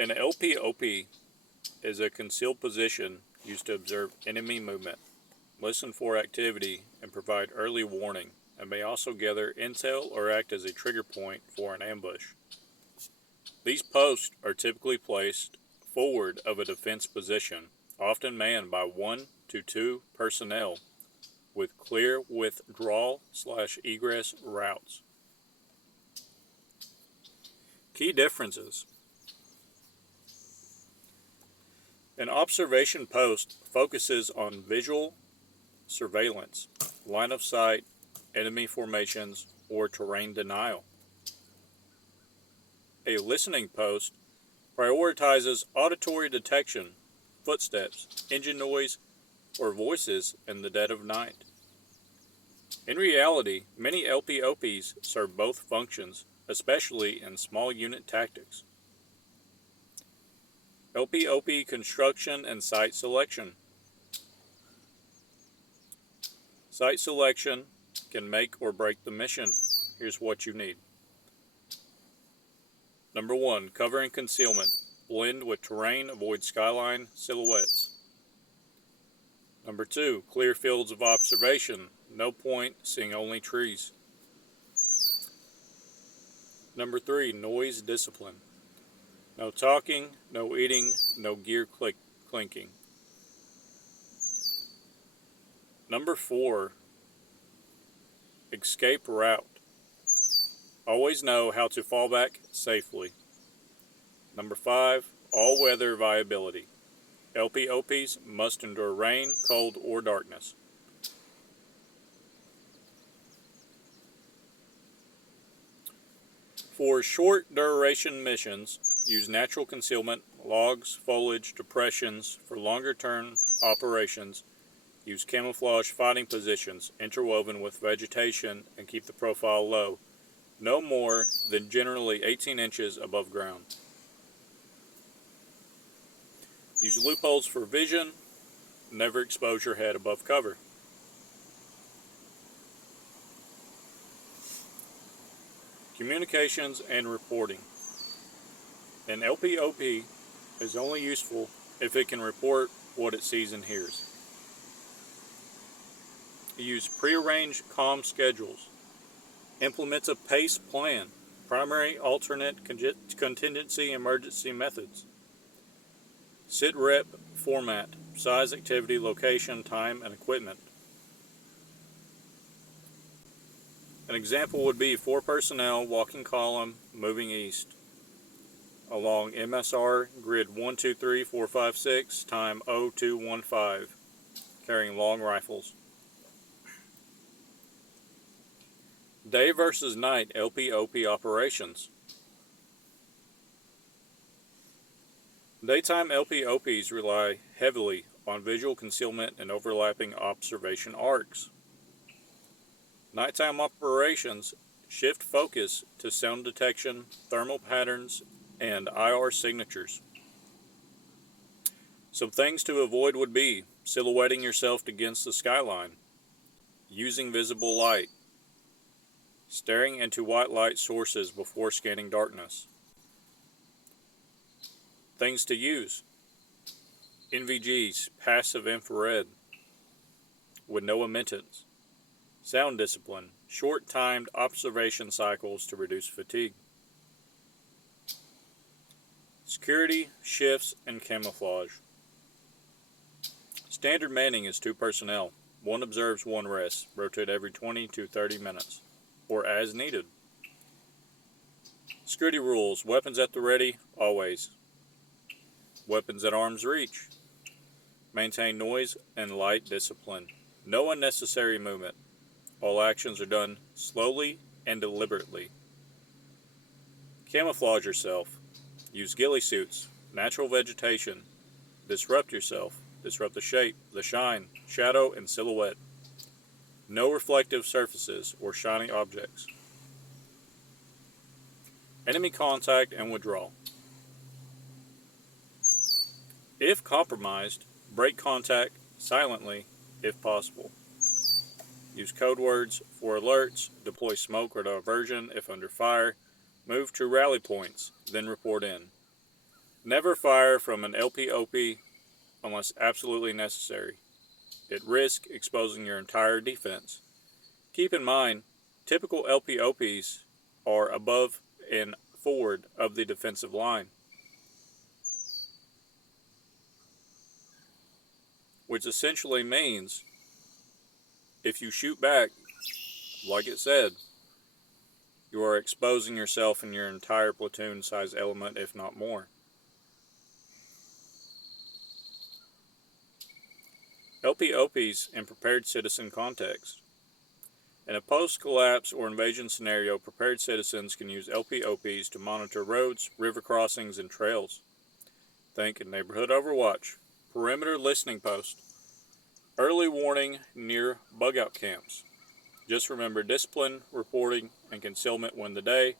An LPOP is a concealed position used to observe enemy movement, listen for activity, and provide early warning, and may also gather intel or act as a trigger point for an ambush. These posts are typically placed forward of a defense position, often manned by 1 to 2 personnel, with clear withdrawal/egress routes. Key differences. An observation post focuses on visual surveillance, line of sight, enemy formations, or terrain denial. A listening post prioritizes auditory detection, footsteps, engine noise, or voices in the dead of night. In reality, many LPOPs serve both functions, especially in small unit tactics. LPOP construction and site selection. Site selection can make or break the mission. Here's what you need. Number 1, cover and concealment. Blend with terrain, avoid skyline silhouettes. Number 2, clear fields of observation. No point, seeing only trees. Number 3, noise discipline. No talking, no eating, no gear clinking. Number 4, escape route. Always know how to fall back safely. Number 5, all-weather viability. LPOPs must endure rain, cold, or darkness. For short duration missions, use natural concealment, logs, foliage, depressions. For longer term operations, use camouflage fighting positions interwoven with vegetation and keep the profile low, no more than generally 18 inches above ground. Use loopholes for vision, never expose your head above cover. Communications and reporting. An LPOP is only useful if it can report what it sees and hears. Use prearranged comm schedules. Implements a PACE plan, primary, alternate, contingency, emergency methods. SITREP format, size, activity, location, time, and equipment. An example would be 4 personnel, walking column, moving east along MSR grid 123456, time 0215, carrying long rifles. Day versus night LPOP operations. Daytime LPOPs rely heavily on visual concealment and overlapping observation arcs. Nighttime operations shift focus to sound detection, thermal patterns, and IR signatures. Some things to avoid would be silhouetting yourself against the skyline, using visible light, staring into white light sources before scanning darkness. Things to use: NVGs, passive infrared, with no emittance. Sound discipline, short-timed observation cycles to reduce fatigue. Security, shifts, and camouflage. Standard manning is 2 personnel. 1 observes, 1 rests. Rotate every 20 to 30 minutes, or as needed. Security rules: weapons at the ready, always. Weapons at arm's reach. Maintain noise and light discipline. No unnecessary movement. All actions are done slowly and deliberately. Camouflage yourself. Use ghillie suits, natural vegetation. Disrupt yourself. Disrupt the shape, the shine, shadow, and silhouette. No reflective surfaces or shiny objects. Enemy contact and withdrawal. If compromised, break contact silently if possible. Use code words for alerts, deploy smoke or diversion if under fire, move to rally points, then report in. Never fire from an LPOP unless absolutely necessary. It risks exposing your entire defense. Keep in mind, typical LPOPs are above and forward of the defensive line, which essentially means if you shoot back, like it said, you are exposing yourself and your entire platoon size element, if not more. LPOPs in prepared citizen context. In a post-collapse or invasion scenario, prepared citizens can use LPOPs to monitor roads, river crossings, and trails. Think neighborhood overwatch, perimeter listening post, early warning near bug-out camps. Just remember discipline, reporting, and concealment win the day,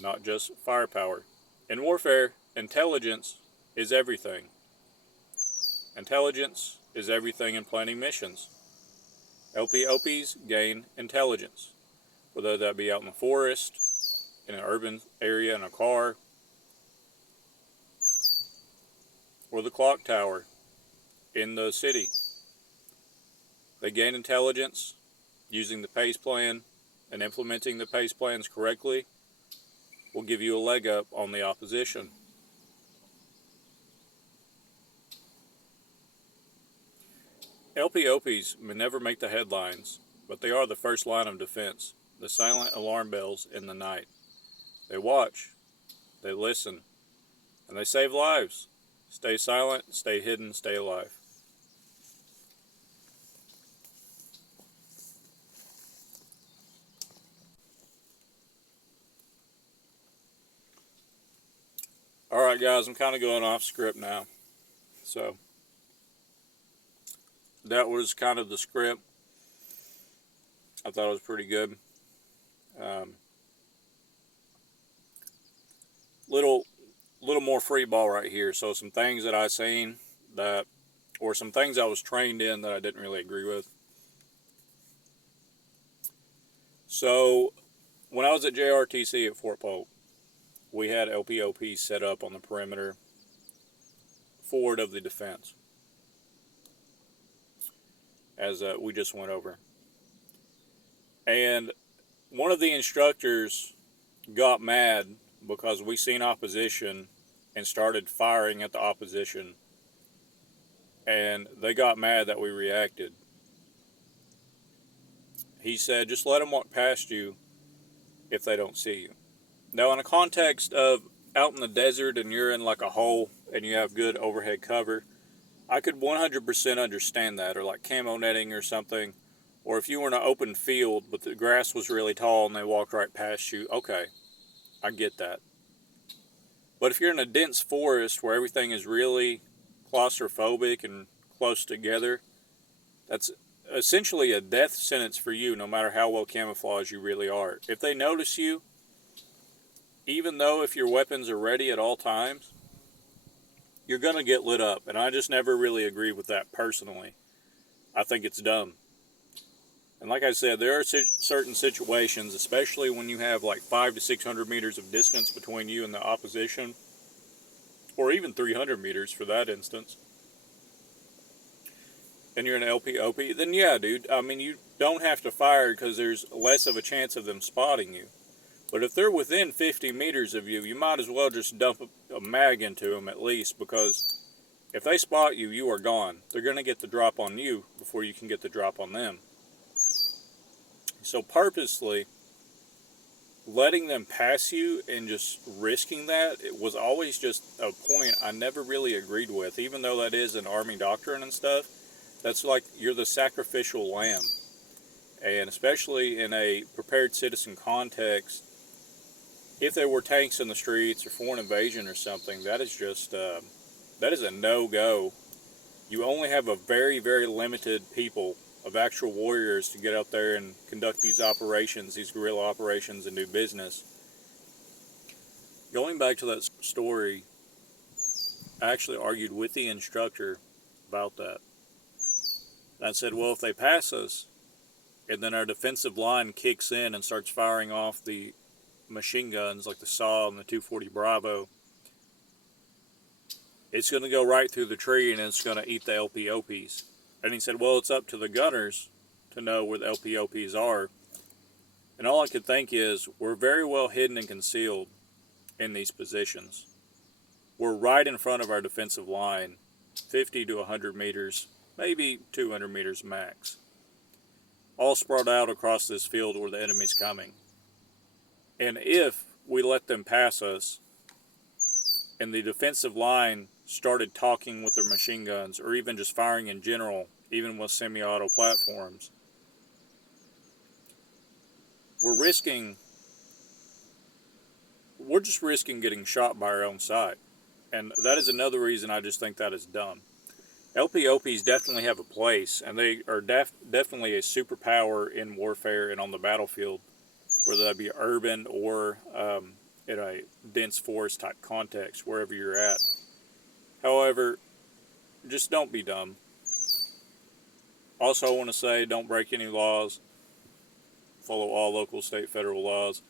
not just firepower. In warfare, intelligence is everything. Intelligence is everything in planning missions. LPOPs gain intelligence, whether that be out in the forest, in an urban area in a car, or the clock tower in the city. They gain intelligence using the PACE plan, and implementing the PACE plans correctly will give you a leg up on the opposition. LPOPs may never make the headlines, but they are the first line of defense, the silent alarm bells in the night. They watch, they listen, and they save lives. Stay silent, stay hidden, stay alive. Alright guys, I'm kind of going off script now. So, that was kind of the script. I thought it was pretty good. Little more free ball right here. So some things that I seen that, or some things I was trained in that I didn't really agree with. So when I was at JRTC at Fort Polk, we had LPOP set up on the perimeter forward of the defense, as we just went over. And one of the instructors got mad because we seen opposition and started firing at the opposition, and they got mad that we reacted. He said, just let them walk past you if they don't see you. Now, in a context of out in the desert and you're in like a hole and you have good overhead cover, I could 100% understand that, or like camo netting or something, or if you were in an open field but the grass was really tall and they walked right past you, okay, I get that. But if you're in a dense forest where everything is really claustrophobic and close together, that's essentially a death sentence for you, no matter how well camouflaged you really are. If they notice you, even though if your weapons are ready at all times, you're going to get lit up. And I just never really agree with that personally. I think it's dumb. And like I said, there are certain situations, especially when you have like 500 to 600 meters of distance between you and the opposition, or even 300 meters for that instance, and you're an LPOP, then yeah, dude, I mean, you don't have to fire because there's less of a chance of them spotting you. But if they're within 50 meters of you, you might as well just dump a mag into them at least, because if they spot you, you are gone. They're going to get the drop on you before you can get the drop on them. So purposely letting them pass you and just risking that, it was always just a point I never really agreed with, even though that is an Army doctrine and stuff. That's like you're the sacrificial lamb. And especially in a prepared citizen context, if there were tanks in the streets or foreign invasion or something, that is just, that is a no-go. You only have a very, very limited people of actual warriors to get out there and conduct these operations, these guerrilla operations, and do business. Going back to that story, I actually argued with the instructor about that. I said, well, if they pass us, and then our defensive line kicks in and starts firing off the machine guns like the SAW and the 240 Bravo, it's going to go right through the tree and it's going to eat the LPOPs. And he said, well, it's up to the gunners to know where the LPOPs are. And all I could think is, we're very well hidden and concealed in these positions. We're right in front of our defensive line, 50 to 100 meters, maybe 200 meters max, all spread out across this field where the enemy's coming. And if we let them pass us, and the defensive line started talking with their machine guns, or even just firing in general, even with semi-auto platforms, we're just risking getting shot by our own side. And that is another reason I just think that is dumb. LPOPs definitely have a place, and they are definitely a superpower in warfare and on the battlefield, whether that be urban or in a dense forest type context, wherever you're at. However, just don't be dumb. Also, I want to say, don't break any laws. Follow all local, state, federal laws.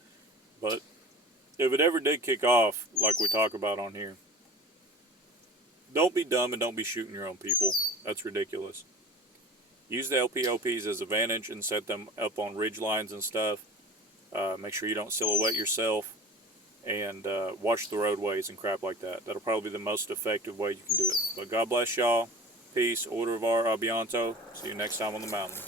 But if it ever did kick off, like we talk about on here, don't be dumb and don't be shooting your own people. That's ridiculous. Use the LPOPs as a vantage and set them up on ridge lines and stuff. Make sure you don't silhouette yourself, and watch the roadways and crap like that. That'll probably be the most effective way you can do it. But God bless y'all. Peace. Order of our Abianto. See you next time on the mountain.